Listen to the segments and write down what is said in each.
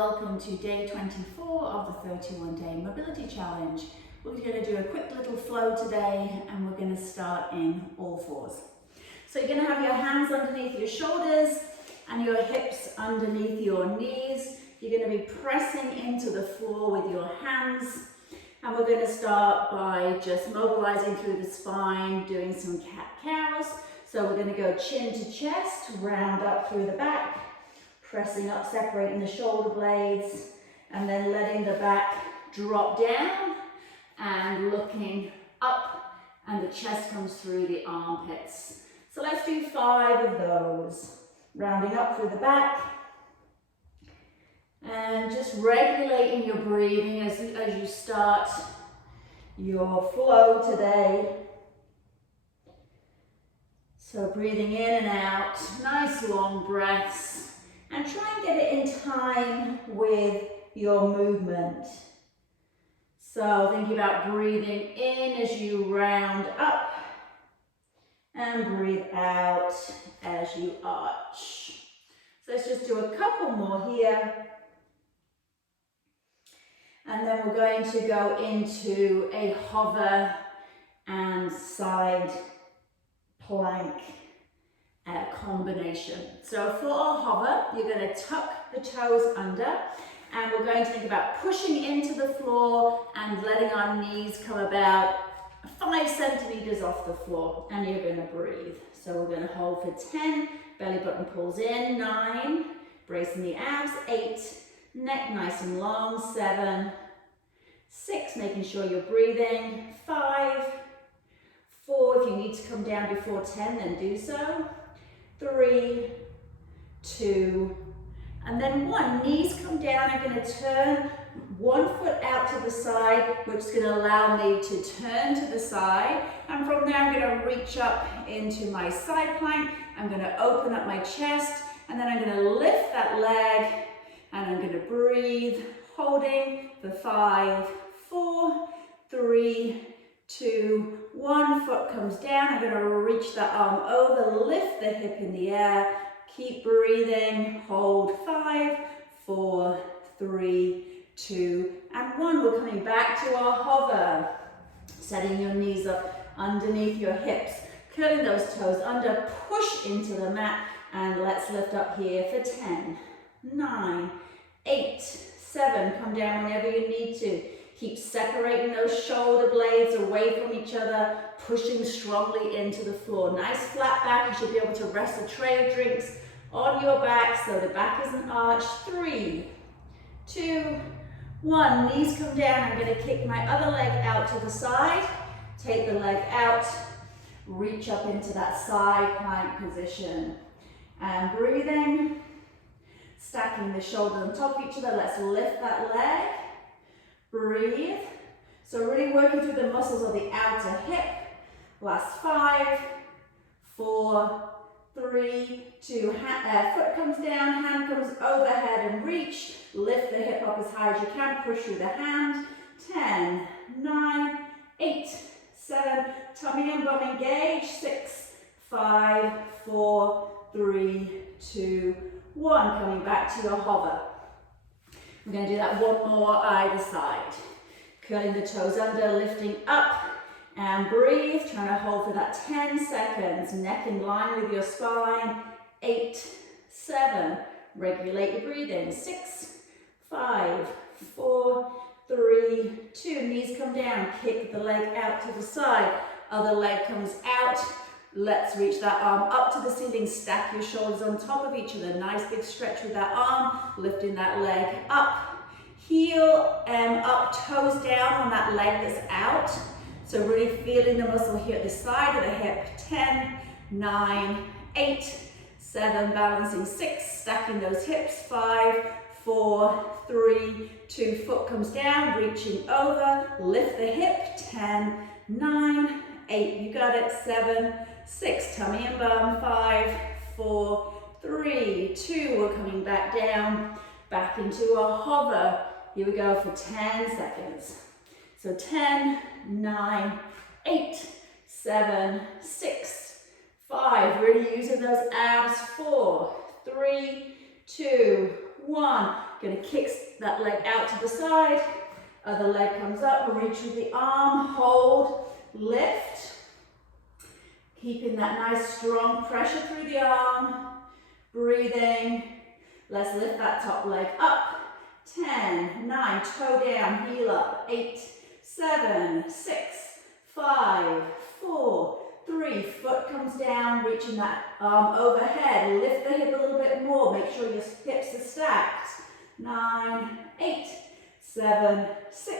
welcome to day 24 of the 31-day mobility challenge. We're going to do a quick little flow today and we're going to start in all fours. So you're going to have your hands underneath your shoulders and your hips underneath your knees. You're going to be pressing into the floor with your hands, and we're going to start by just mobilizing through the spine, doing some cat-cows. So we're going to go chin to chest, round up through the back, pressing up, separating the shoulder blades, and then letting the back drop down and looking up, and the chest comes through the armpits. So let's do 5 of those. Rounding up through the back, and just regulating your breathing as you start your flow today. So breathing in and out, nice long breaths, and try and get it in time with your movement. So thinking about breathing in as you round up, and breathe out as you arch. So let's just do a couple more here. And then we're going to go into a hover and side plank combination. So for our hover, you're going to tuck the toes under, and we're going to think about pushing into the floor and letting our knees come about 5 centimeters off the floor, and you're going to breathe. So we're going to hold for 10, belly button pulls in, 9, bracing the abs, 8, neck nice and long, 7, 6, making sure you're breathing, 5, 4, if you need to come down before 10, then do so, 3, 2, and then 1. Knees come down. I'm going to turn 1 foot out to the side, which is going to allow me to turn to the side. And from there, I'm going to reach up into my side plank. I'm going to open up my chest, and then I'm going to lift that leg, and I'm going to breathe, holding for 5, 4, 3, 2, 1. Foot comes down. I'm going to reach that arm over, lift the hip in the air. Keep breathing, hold 5, 4, 3, 2, and 1. We're coming back to our hover. Setting your knees up underneath your hips, curling those toes under, push into the mat, and let's lift up here for 10, 9, 8, 7. Come down whenever you need to. Keep separating those shoulder blades away from each other, pushing strongly into the floor. Nice flat back. You should be able to rest a tray of drinks on your back so the back isn't arched. 3, 2, 1. Knees come down. I'm going to kick my other leg out to the side. Take the leg out. Reach up into that side plank position. And breathing. Stacking the shoulders on top of each other. Let's lift that leg. Breathe. So really working through the muscles of the outer hip. Last 5, 4, 3, 2, foot comes down, hand comes overhead and reach. Lift the hip up as high as you can, push through the hand. 10, 9, 8, 7, tummy and bum engage. 6, 5, 4, 3, 2, 1. Coming back to your hover. We're going to do that 1 more either side. Curling the toes under, lifting up, and breathe. Trying to hold for that 10 seconds. Neck in line with your spine. 8, 7. Regulate your breathing. 6, 5, 4, 3, 2. Knees come down. Kick the leg out to the side. Other leg comes out. Let's reach that arm up to the ceiling. Stack your shoulders on top of each other. Nice big stretch with that arm. Lifting that leg up. Heel up, toes down on that leg that's out. So really feeling the muscle here at the side of the hip. 10, 9, 8, 7. Balancing 6. Stacking those hips. 5, 4, 3, 2. Foot comes down. Reaching over. Lift the hip. 10, 9, 8. You got it. 7, 6, tummy and bum, 5, 4, 3, 2, we're coming back down, back into our hover. Here we go for 10 seconds. So 10, 9, 8, 7, 6, 5, really using those abs, 4, 3, 2, 1. Gonna kick that leg out to the side. Other leg comes up, we'll reach with the arm, hold, lift. Keeping that nice strong pressure through the arm. Breathing. Let's lift that top leg up. 10, 9, toe down, heel up. 8, 7, 6, 5, 4, 3. Foot comes down, reaching that arm overhead. Lift the hip a little bit more. Make sure your hips are stacked. 9, 8, 7, 6,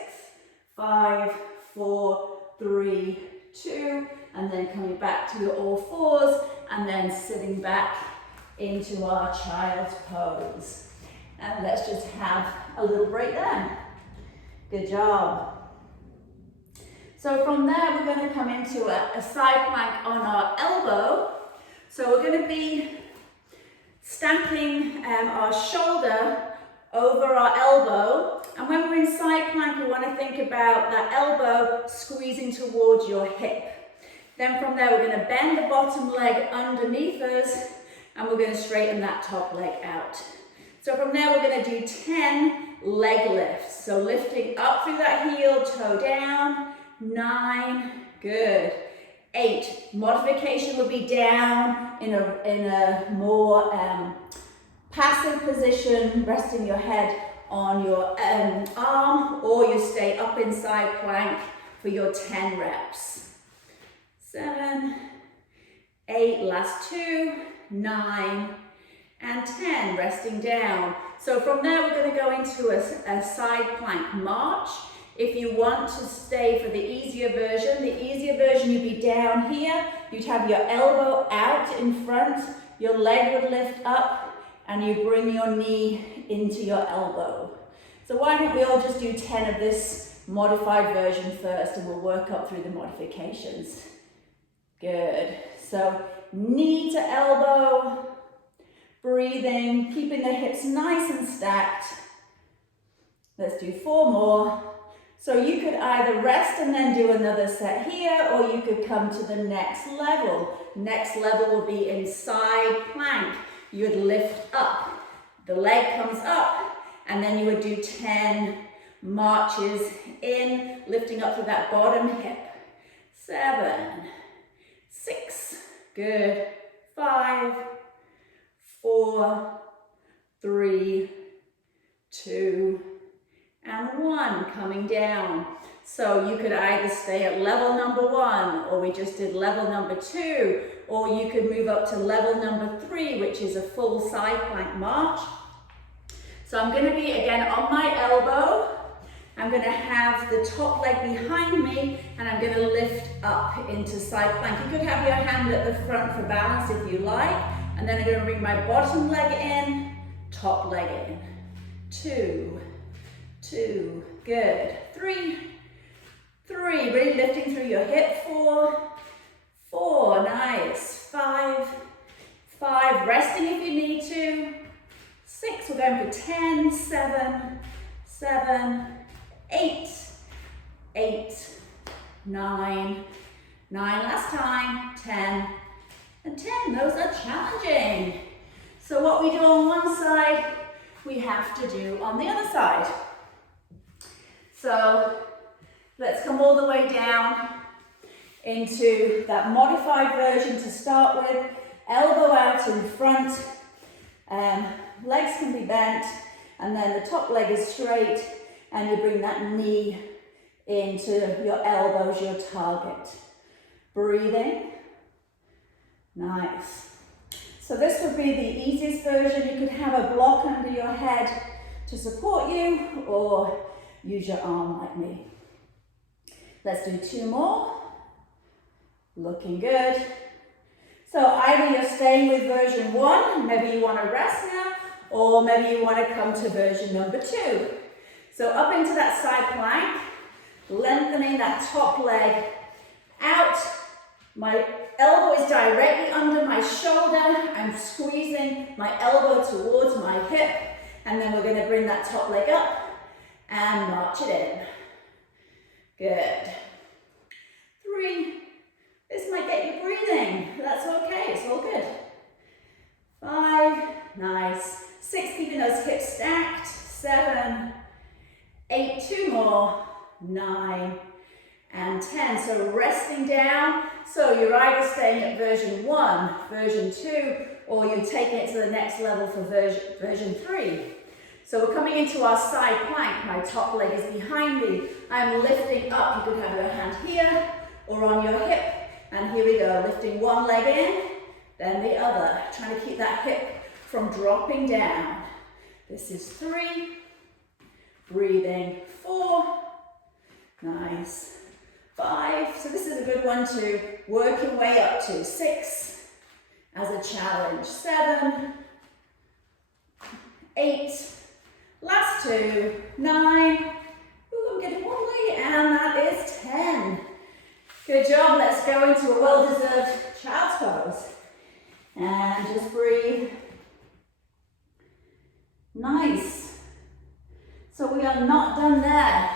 5, 4, 3, 2. And then coming back to your all fours and then sitting back into our child's pose. And let's just have a little break there. Good job. So from there, we're going to come into a side plank on our elbow. So we're going to be stacking our shoulder over our elbow. And when we're in side plank, we want to think about that elbow squeezing towards your hip. Then from there, we're going to bend the bottom leg underneath us and we're going to straighten that top leg out. So from there, we're going to do 10 leg lifts. So lifting up through that heel, toe down. 9, good. 8, modification will be down in a more passive position, resting your head on your arm, or you stay up in side plank for your 10 reps. 7, 8, last 2, 9, and 10, resting down. So from there, we're going to go into a side plank march. If you want to stay for the easier version, you'd be down here. You'd have your elbow out in front, your leg would lift up, and you bring your knee into your elbow. So why don't we all just do 10 of this modified version first, and we'll work up through the modifications. Good. So knee to elbow, breathing, keeping the hips nice and stacked. Let's do 4 more. So you could either rest and then do another set here, or you could come to the next level. Next level will be in side plank. You would lift up, the leg comes up, and then you would do 10 marches in, lifting up to that bottom hip. 7, 6, good. 5, 4, 3, 2, and 1, coming down. So you could either stay at level number 1, or we just did level number 2, or you could move up to level number 3, which is a full side plank march. So I'm going to be again on my elbow. I'm going to have the top leg behind me, and I'm going to lift up into side plank. You could have your hand at the front for balance if you like, and then I'm going to bring my bottom leg in, top leg in. 2, 2, good. 3, 3, really lifting through your hip. 4, 4, nice. 5, 5, resting if you need to. 6, we're going for 10, 7, 7, 8, 8, 9, 9, last time, 10, and 10. Those are challenging. So what we do on one side, we have to do on the other side. So let's come all the way down into that modified version to start with. Elbow out in front, legs can be bent, and then the top leg is straight, and you bring that knee into your elbows, your target. Breathing, nice. So this would be the easiest version. You could have a block under your head to support you, or use your arm like me. Let's do 2 more. Looking good. So either you're staying with version 1, maybe you want to rest now, or maybe you want to come to version number 2. So up into that side plank, lengthening that top leg out. My elbow is directly under my shoulder. I'm squeezing my elbow towards my hip, and then we're going to bring that top leg up and march it in. Good. 3. This might get you breathing. That's okay. It's all good. 5. Nice. 6. Keeping those hips stacked. 7, 8, 2 more, 9, and 10. So resting down. So you're either staying at version 1, version 2, or you're taking it to the next level for version 3. So we're coming into our side plank. My top leg is behind me. I'm lifting up. You could have your hand here or on your hip. And here we go, lifting one leg in, then the other. Trying to keep that hip from dropping down. This is 3. Breathing, 4. Nice. 5. So this is a good one to work your way up to. 6 as a challenge. 7. 8. Last 2. 9. Ooh, I'm getting wobbly. And that is 10. Good job. Let's go into a well-deserved child's pose. And just breathe. Nice. So we are not done there.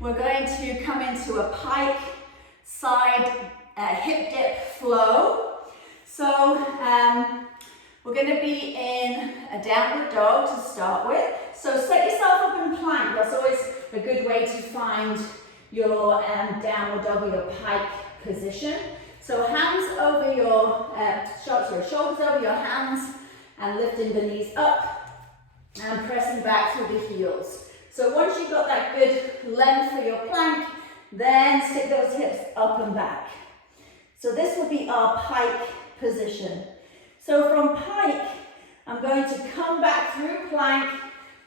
We're going to come into a pike side hip dip flow. So we're going to be in a downward dog to start with. So set yourself up in plank. That's always a good way to find your downward dog or your pike position. So hands over your shoulders over your hands and lifting the knees up and pressing back through the heels. So once you've got that good length for your plank, then stick those hips up and back. So this will be our pike position. So from pike, I'm going to come back through plank,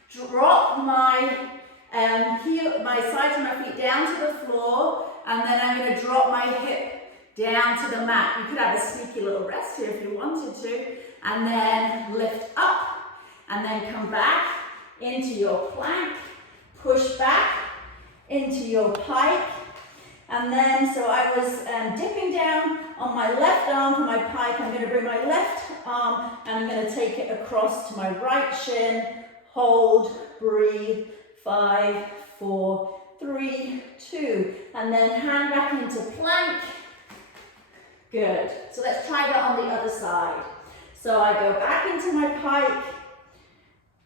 drop my my sides of my feet down to the floor, and then I'm going to drop my hip down to the mat. You could have a sneaky little rest here if you wanted to, and then lift up, and then come back into your plank, push back into your pike, and then, so I was dipping down on my left arm for my pike. I'm going to bring my left arm and I'm going to take it across to my right shin, hold, breathe, 5, 4, 3, 2, and then hand back into plank. Good. So let's try that on the other side. So I go back into my pike.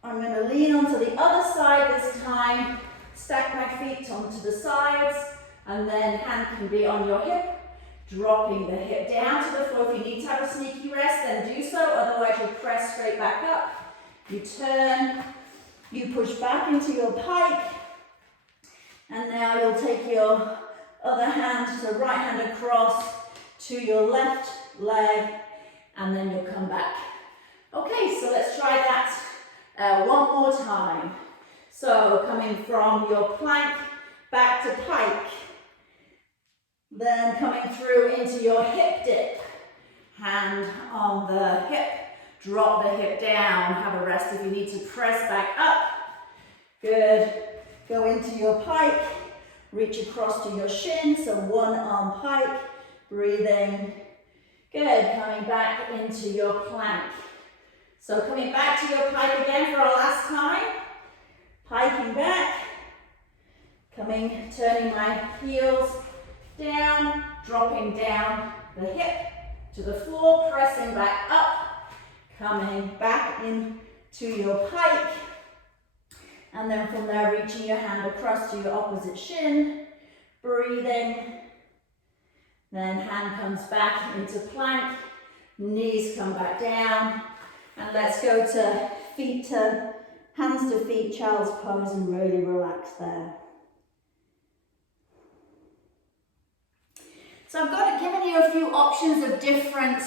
I'm going to lean onto the other side this time, stack my feet onto the sides, and then hand can be on your hip, dropping the hip down to the floor. If you need to have a sneaky rest, then do so. Otherwise, you press straight back up. You turn, you push back into your pike, and now you'll take your other hand, so right hand across to your left leg, and then you'll come back. Okay, so let's try that one more time. So coming from your plank back to pike, then coming through into your hip dip, hand on the hip, drop the hip down, have a rest if you need to press back up. Good. Go into your pike, reach across to your shin, so one arm pike, breathing. Good, coming back into your plank. So coming back to your pike again for our last time. Piking back, turning my heels down, dropping down the hip to the floor, pressing back up, coming back into your pike, and then from there reaching your hand across to your opposite shin, breathing, then hand comes back into plank, knees come back down, and let's go to hands to feet, child's pose, and really relax there. So I've given you a few options of different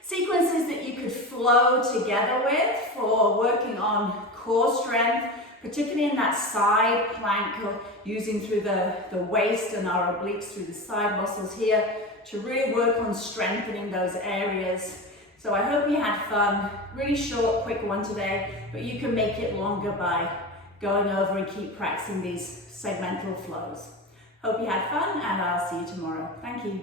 sequences that you could flow together with for working on core strength, particularly in that side plank, or using through the waist and our obliques through the side muscles here to really work on strengthening those areas. So I hope you had fun. Really short, quick one today, but you can make it longer by going over and keep practicing these segmental flows. Hope you had fun, and I'll see you tomorrow. Thank you.